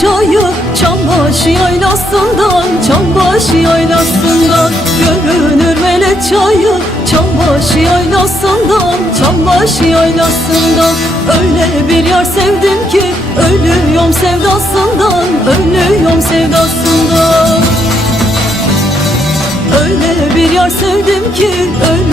çayı Çambaşı yaylasından Çambaşı yaylasından Görünür melek çayı Çambaşı yaylasından Çambaşı yaylasından Öyle bir yar sevdim ki Ölüyorum sevdasından Ölüyorum sevdasından. Öyle bir yar sevdim ki Ölüyorum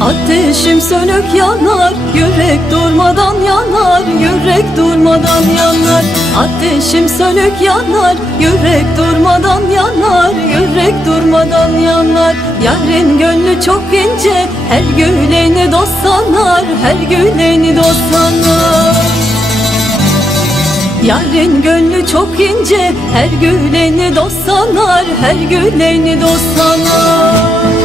Ateşim sönük yanar Yürek durmadan yanar Yürek durmadan yanar. Ateşim sönük yanar Yürek durmadan yanar Yürek durmadan yanar. Yarın gönlü çok ince Her güleni dost sanar Her güleni dost sanar Yarın gönlü çok ince Her güleni dost sanar Her güleni dost sanar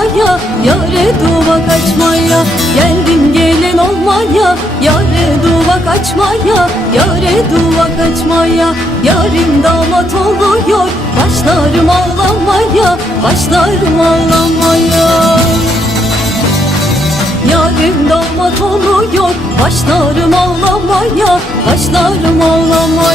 kaçmaya Yare duva kaçmaya Geldim gelin olmaya Yare duva kaçmaya Yare duva kaçmaya Yarim damat oluyor Başlarım ağlamaya Başlarım ağlamaya. Yarim damat oluyor Başlarım ağlamaya Başlarım ağlamaya